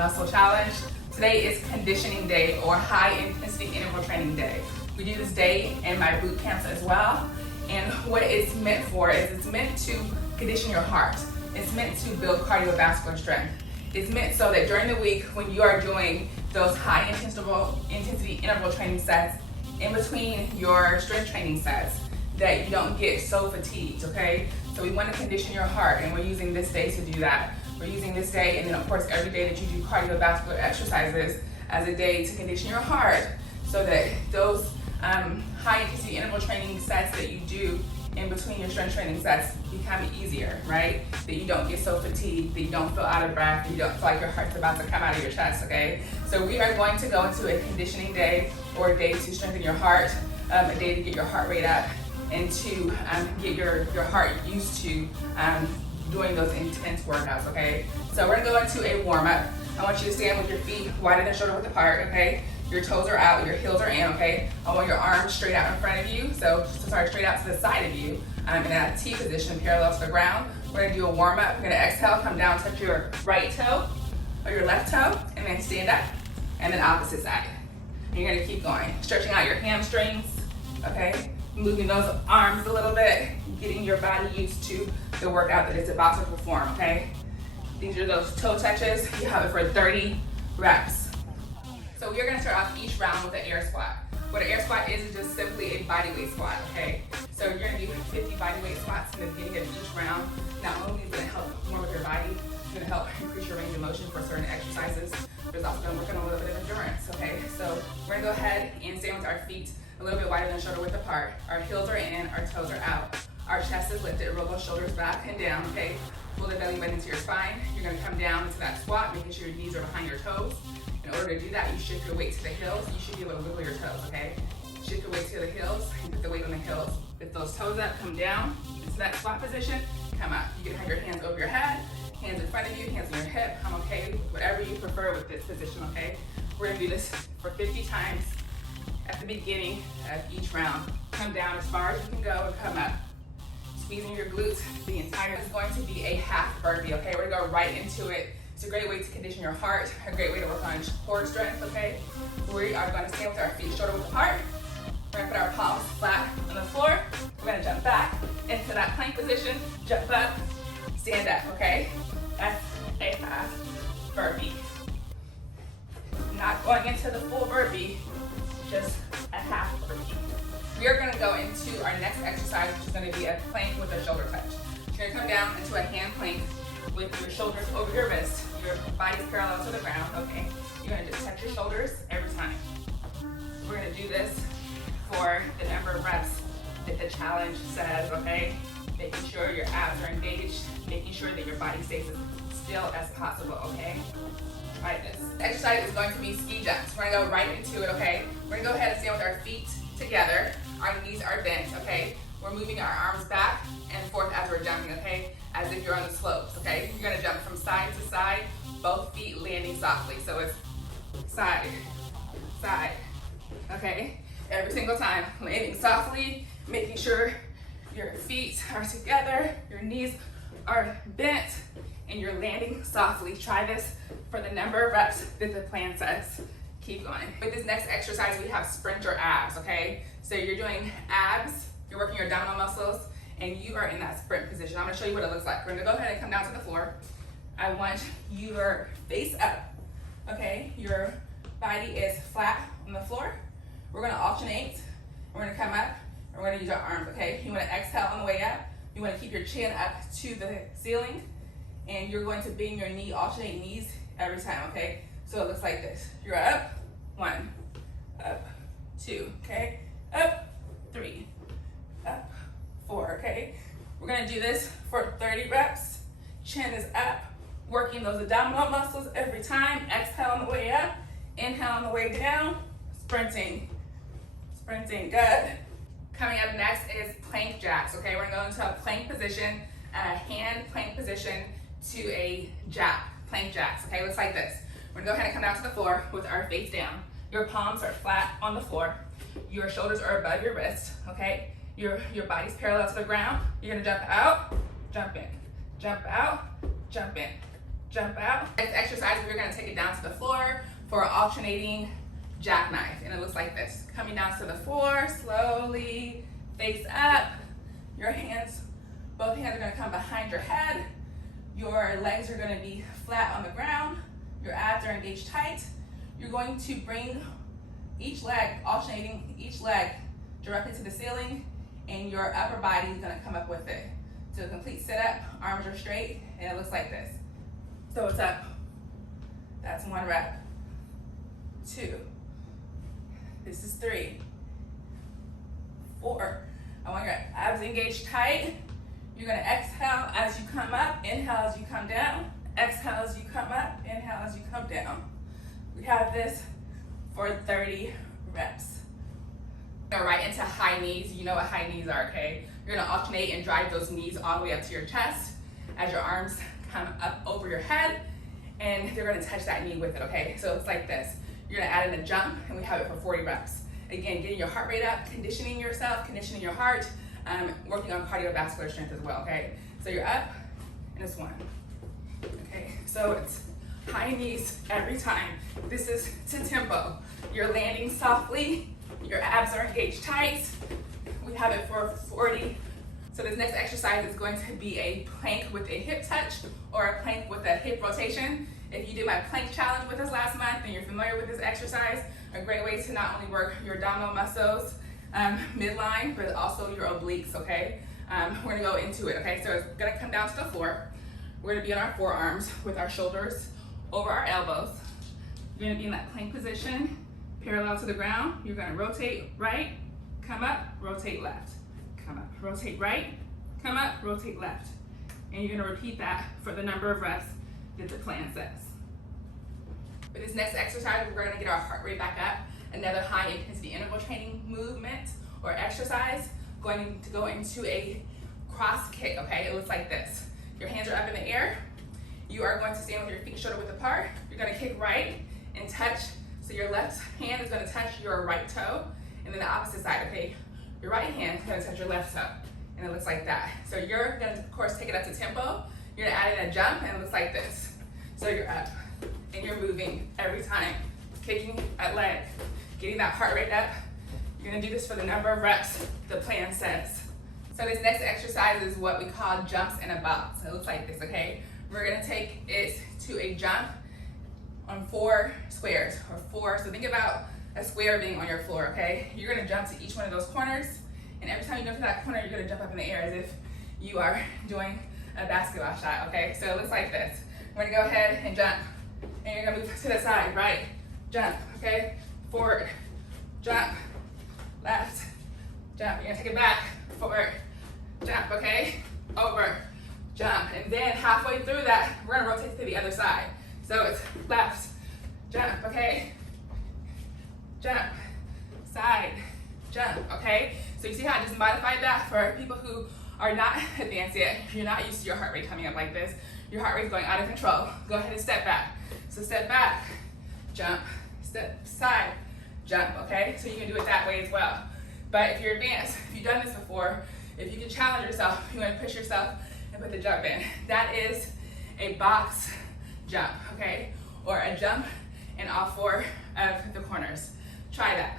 muscle challenge. Today is conditioning day or high intensity interval training day. We do this day in my boot camps as well. And what it's meant for is it's meant to condition your heart. It's meant to build cardiovascular strength. It's meant so that during the week when you are doing those high intensity interval training sets in between your strength training sets, that you don't get so fatigued, okay? So we want to condition your heart, and we're using this day to do that. We're using this day, and then of course every day that you do cardiovascular exercises as a day to condition your heart, so that those high intensity interval training sets that you do in between your strength training sets become easier, right? That you don't get so fatigued, that you don't feel out of breath, that you don't feel like your heart's about to come out of your chest, okay? So we are going to go into a conditioning day, or a day to strengthen your heart, a day to get your heart rate up, and to get your heart used to doing those intense workouts, okay? So we're gonna go into a warm-up. I want you to stand with your feet wider than shoulder width apart, okay? Your toes are out, your heels are in, okay? I want your arms straight out in front of you, so straight out to the side of you, in a T position, parallel to the ground. We're gonna do a warm-up. We're gonna exhale, come down, touch your right toe or your left toe, and then stand up, and then opposite side. And you're gonna keep going, stretching out your hamstrings, okay? Moving those arms a little bit, getting your body used to the workout that it's about to perform, okay? These are those toe touches. You have it for 30 reps. So we are gonna start off each round with an air squat. What an air squat is just simply a body weight squat, okay? So you're gonna do 50 body weight squats in the beginning of each round. Not only is it gonna help warm up your body, it's gonna help increase your range of motion for certain exercises, but it's also gonna work on a little bit of endurance, okay? So we're gonna go ahead and stand with our feet a little bit wider than shoulder width apart. Our heels are in, our toes are out. Our chest is lifted, roll those shoulders back and down, okay? Pull the belly button into your spine. You're gonna come down into that squat, making sure your knees are behind your toes. In order to do that, you shift your weight to the heels. You should be able to wiggle your toes, okay? Shift your weight to the heels and put the weight on the heels. Lift those toes up, come down into that squat position, come up. You can have your hands over your head, hands in front of you, hands on your hip. I'm okay with whatever you prefer with this position, okay? We're gonna do this for 50 times at the beginning of each round. Come down as far as you can go and come up. Squeezing your glutes the entire. It's going to be a half burpee, okay? We're gonna go right into it. It's a great way to condition your heart, a great way to work on core strength, okay? We are gonna stand with our feet shoulder width apart. We're gonna put our palms flat on the floor. We're gonna jump back into that plank position, jump up, stand up, okay? That's a half burpee. Not going into the full burpee, just a half burpee. We are gonna go into our next exercise, which is gonna be a plank with a shoulder touch. You're gonna come down into a hand plank with your shoulders over your wrist. Your body's parallel to the ground, okay? You're gonna just touch your shoulders every time. We're gonna do this for the number of reps that the challenge says, okay? Making sure your abs are engaged, making sure that your body stays as still as possible, okay? All right, this exercise is going to be ski jumps. We're gonna go right into it, okay? We're gonna go ahead and stand with our feet together. Our knees are bent, okay? We're moving our arms back and forth as we're jumping, okay? As if you're on the slopes, okay? You're gonna jump from side to side, both feet landing softly. So it's side, side, okay? Every single time, landing softly, making sure your feet are together, your knees are bent, and you're landing softly. Try this for the number of reps that the plan says. Keep going. With this next exercise, we have sprinter abs, okay? So you're doing abs, you're working your abdominal muscles, and you are in that sprint position. I'm gonna show you what it looks like. We're gonna go ahead and come down to the floor. I want your face up, okay? Your body is flat on the floor. We're gonna alternate. We're gonna come up, and we're gonna use our arms, okay? You wanna exhale on the way up. You wanna keep your chin up to the ceiling, and you're going to bend your knee, alternate knees every time, okay? So it looks like this. You're up, 1, up, 2, okay? Up, 3, up, 4, okay? We're gonna do this for 30 reps. Chin is up, working those abdominal muscles every time. Exhale on the way up, inhale on the way down, sprinting, sprinting, good. Coming up next is plank jacks, okay? We're gonna go into a plank position, a hand plank position to a jack, plank jacks, okay? Looks like this. We're gonna go ahead and come down to the floor with our face down. Your palms are flat on the floor. Your shoulders are above your wrist, okay? Your body's parallel to the ground. You're gonna jump out, jump in, jump out, jump in. jump out. Next exercise, we're gonna take it down to the floor for alternating jackknife. And it looks like this. Coming down to the floor, slowly, face up. Your hands, both hands are gonna come behind your head. Your legs are gonna be flat on the ground. Your abs are engaged tight. You're going to bring each leg, alternating each leg directly to the ceiling, and your upper body is gonna come up with it. So a complete sit up, arms are straight, and it looks like this. So it's up. That's 1 rep. 2. This is 3. 4. I want your abs engaged tight. You're gonna exhale as you come up, inhale as you come down, exhale as you come up, inhale as you come down. We have this for 30 reps. Go right into high knees. You know what high knees are, okay? You're gonna alternate and drive those knees all the way up to your chest as your arms come up over your head, and they're gonna touch that knee with it, okay? So it's like this. You're gonna add in a jump, and we have it for 40 reps. Again, getting your heart rate up, conditioning yourself, conditioning your heart, working on cardiovascular strength as well, okay? So you're up, and it's 1. Okay, so it's high knees every time. This is to tempo. You're landing softly, your abs are engaged tight. We have it for 40. So this next exercise is going to be a plank with a hip touch or a plank with a hip rotation. If you did my plank challenge with us last month and you're familiar with this exercise, a great way to not only work your abdominal muscles midline, but also your obliques, okay? We're gonna go into it, okay? So it's gonna come down to the floor. We're gonna be on our forearms with our shoulders over our elbows. You're gonna be in that plank position, parallel to the ground. You're gonna rotate right, come up, rotate left, come up, rotate right, come up, rotate left. And you're gonna repeat that for the number of reps that the plan says. For this next exercise, we're gonna get our heart rate back up. Another high intensity interval training movement or exercise, going to go into a cross kick, okay? It looks like this. Your hands are up in the air. You are going to stand with your feet shoulder width apart. You're gonna kick right and touch. So your left hand is gonna touch your right toe, and then the opposite side, okay? Your right hand is gonna touch your left toe, and it looks like that. So you're gonna, of course, take it up to tempo. You're gonna add in a jump, and it looks like this. So you're up, and you're moving every time, kicking a leg, getting that heart rate up. You're gonna do this for the number of reps the plan says. So this next exercise is what we call jumps in a box. It looks like this, okay? We're gonna take it to a jump on 4 squares, or 4, so think about a square being on your floor, okay? You're gonna jump to each one of those corners, and every time you jump to that corner, you're gonna jump up in the air as if you are doing a basketball shot, okay? So it looks like this. We're gonna go ahead and jump, and you're gonna move to the side, right, jump, okay? Forward, jump, left, jump. You're gonna take it back, forward, jump, okay? Over, jump. And then halfway through that, we're gonna rotate to the other side. So it's left, jump, okay? Jump, side, jump, okay? So you see how I just modified that for people who are not advanced yet. If you're not used to your heart rate coming up like this, your heart rate's going out of control. Go ahead and step back. So step back, jump, step side, jump, okay? So you can do it that way as well. But if you're advanced, if you've done this before, if you can challenge yourself, you want to push yourself and put the jump in. That is a box jump, okay? Or a jump in all 4 of the corners. Try that.